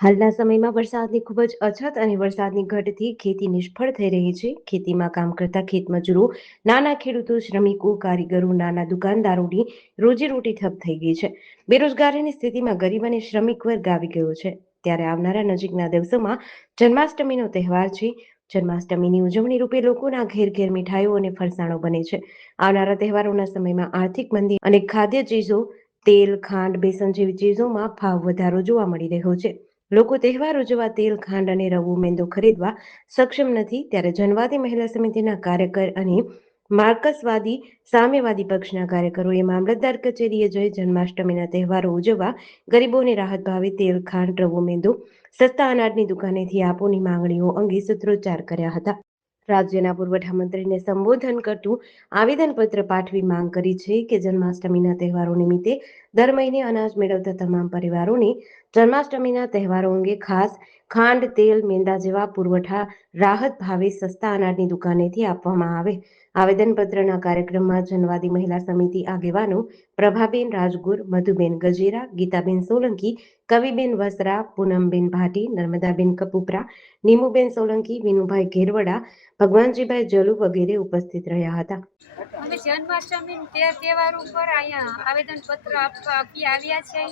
હાલના સમયમાં વરસાદની ખૂબ જ અછત અને વરસાદની ઘટથી ખેતી નિષ્ફળ થઈ રહી છે. ખેતીમાં કામ કરતા ખેતમજૂરો, નાના ખેડૂતો, શ્રમિકો, કારીગરો, નાના દુકાનદારોની રોજીરોટી ઠપ થઈ ગઈ છે. બેરોજગારીની સ્થિતિમાં ગરીબ અને શ્રમિક વર્ગ આવી ગયો છે. ત્યારે આવનારા નજીકના દિવસોમાં જન્માષ્ટમીનો તહેવાર છે. જન્માષ્ટમીની ઉજવણી રૂપે લોકોના ઘેર ઘેર મીઠાઈઓ અને ફરસાણો બને છે. આવનારા તહેવારોના સમયમાં આર્થિક મંદી અને ખાદ્ય ચીજો, તેલ, ખાંડ, બેસન જેવી ચીજોમાં ભાવ વધારો જોવા મળી રહ્યો છે. લોકો તહેવાર ઉજવવા તેલ, ખાંડ અને રવો, મેંદો ખરીદવા સક્ષમ નથી. ત્યારે જનવાદી મહિલા સમિતિના કાર્યકર અને માર્કસવાદી સામ્યવાદી પક્ષના કાર્યકરોએ મામલતદાર કચેરીએ જઈ જન્માષ્ટમીના તહેવારો ઉજવવા ગરીબોને રાહત ભાવે તેલ, ખાંડ, રવો, મેંદો સસ્તા અનાજની દુકાનેથી આપોની માંગણીઓ અંગે સૂત્રોચ્ચાર કર્યા હતા. રાજ્યના પુરવઠા મંત્રીને સંબોધન કરતું આવેદનપત્ર પાઠવી માંગ કરી છે કે જન્માષ્ટમીના તહેવારો નિમિત્તે દર મહિને અનાજ મેળવતા તમામ પરિવારોને જન્માષ્ટમીના તહેવારો અંગે ખાસ ખાંડ, તેલ, મેંદા જેવા પુરવઠા રાહત ભાવે સસ્તા અનાજની દુકાનેથી આપવામાં આવે. આવેદનપત્રના કાર્યક્રમમાં જનવાદી મહિલા સમિતિ આગેવાનો પ્રભાબેન રાજગુર, મધુબેન ગજેરા, ગીતાબેન સોલંકી, કવિબેન વસરા, પૂનમબેન ભાટી, નર્મદાબેન કપુપરા, નીમુબેન સોલંકી, વિનુભાઈ ઘેરવડા, ભગવાનજીભાઈ જલુ વગેરે ઉપસ્થિત રહ્યા હતા. અમે જન્માષ્ટમી તહેવાર ઉપર અહીંયા આવેદનપત્ર આપી આવ્યા છે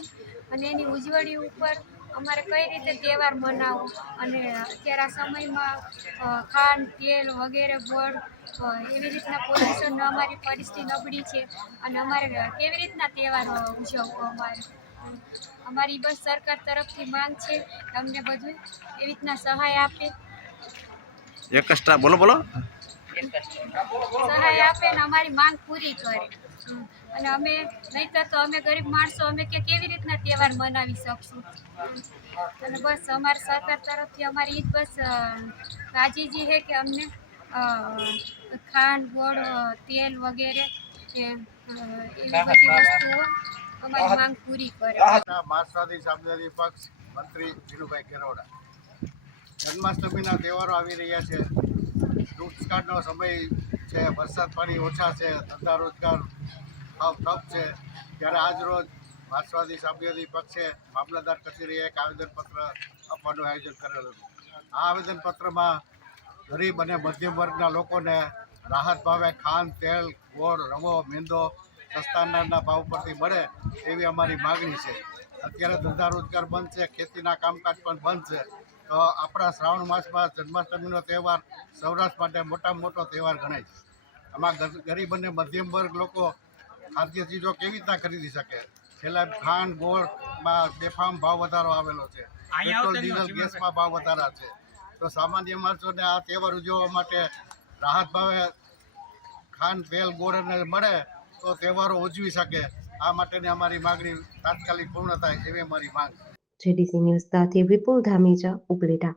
અને એની ઉજવણી ઉપર અમારે કઈ રીતે તહેવાર મનાવવો અને અત્યારે આ સમયમાં ખાંડ, તેલ વગેરે ગોળ એવી રીતના પોલ્યુશન અમારી પરિસ્થિતિ નબળી છે અને અમારે કેવી રીતના તહેવાર ઉજવવો અમારી બસ સરકાર તરફથી માંગ છે કે અમને બધું એવી રીતના સહાય આપે. બોલો સહાય આપે ને અમારી માંગ પૂરી કરે અને અમે નહીંતર તો અમે ગરીબ માણસો અમે કેવી રીતના તહેવાર મનાવી શકશું અને બસ અમારી સરકાર તરફથી અમારી જ બસ રાજીજી છે કે અમને ખાંડ, ગોળ, તેલ વગેરે એવી બધી વસ્તુઓ અમારી માંગ પૂરી કરે. માર્ક્સવાદી સામ્યવાદી પક્ષ મંત્રી વિનુભાઈ ઘેરવડા. જન્માષ્ટમીના તહેવારો આવી રહ્યા છે. દુષ્કાળનો સમય છે, વરસાદ પાણી ઓછા છે, ધંધા રોજગાર ભાવ ઠપ છે. ત્યારે આજ રોજ માર્ક્સવાદી સામ્યવાદી પક્ષે મામલતદાર કચેરીએ એક આવેદનપત્ર આપવાનું આયોજન કરેલું હતું. આ આવેદનપત્રમાં ગરીબ અને મધ્યમ વર્ગના લોકોને રાહત ભાવે ખાંડ, તેલ, ગોળ, રવો, મેંદો સસ્તા અનાજના ભાવ પરથી મળે એવી અમારી માગણી છે. અત્યારે ધંધા રોજગાર બંધ છે, ખેતીના કામકાજ પણ બંધ છે. તો આપણા શ્રાવણ માસમાં જન્માષ્ટમીનો તહેવાર સૌરાષ્ટ્ર માટે મોટામાં મોટો તહેવાર ગણાય છે. આમાં ગરીબ અને મધ્યમ વર્ગ લોકો ખાદ્ય ચીજો કેવી રીતના ખરીદી શકે? છેલ્લા ખાંડ, ગોળમાં બેફામ ભાવ વધારો આવેલો છે. પેટ્રોલ, ડીઝલ, ગેસમાં ભાવ વધારા છે. તો સામાન્ય માણસોને આ તહેવાર ઉજવવા માટે રાહત ભાવે ખાંડ, તેલ, ગોળ મળે તો તહેવારો ઉજવી શકે. આ માટેની અમારી માગણી તાત્કાલિક પૂર્ણ થાય એવી અમારી માંગ. જેડીસી ન્યૂઝ સાથે વિપુલ ધામેજા, ઉપલેટા.